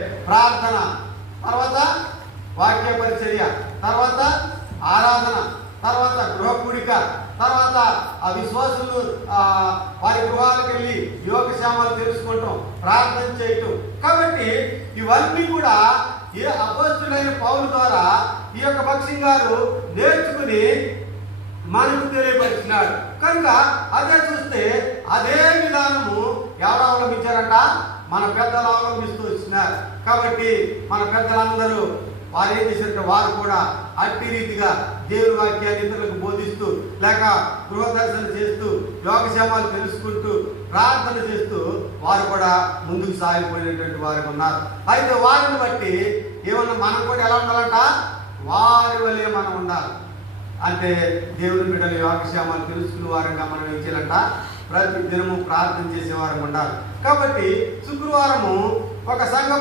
ప్రార్థన, తర్వాత వాక్య పరిచర్య, తర్వాత ఆరాధన, తర్వాత గృహ కూడిక, తర్వాత ఆ విశ్వాసులు వారి గృహాలకు వెళ్ళి యోగక్షేమాలు తెలుసుకోవటం, ప్రార్థన చేయటం. కాబట్టి ఇవన్నీ కూడా ఏ అపోస్తుడైన పౌలు ద్వారా ఈ యొక్క భక్సింగ్ గారు నేర్చుకుని మనకు తెలియపరిచినాడు. కనుక అదే చూస్తే అదే విధానము ఎవరు అవలంబించారంట? మన పెద్దలు అవలంబిస్తూ వచ్చినారు. కాబట్టి మన పెద్దలందరూ వారు ఏం చేశారంటే వారు కూడా అట్టి రీతిగా దేవుని వాక్యాన్ని ఇతరులకు బోధిస్తూ, లేక గృహ దర్శన చేస్తూ, యోగక్షేమాలు తెలుసుకుంటూ, ప్రార్థన చేస్తూ వారు కూడా ముందుకు సాగిపోయినటువంటి వారు ఉన్నారు. అయితే వారిని బట్టి ఏమన్నా మనం కూడా ఎలా ఉండాలంట? వారి వలె మనం ఉండాలి. అంటే దేవుని బిడ్డలు యోగక్షేమాలు తెలుసుకునే వారంగా మనం ఏం చేయాలంట? ప్రతి దినము ప్రార్థన చేసేవారం ఉండాలి. కాబట్టి శుక్రవారము ఒక సంఘం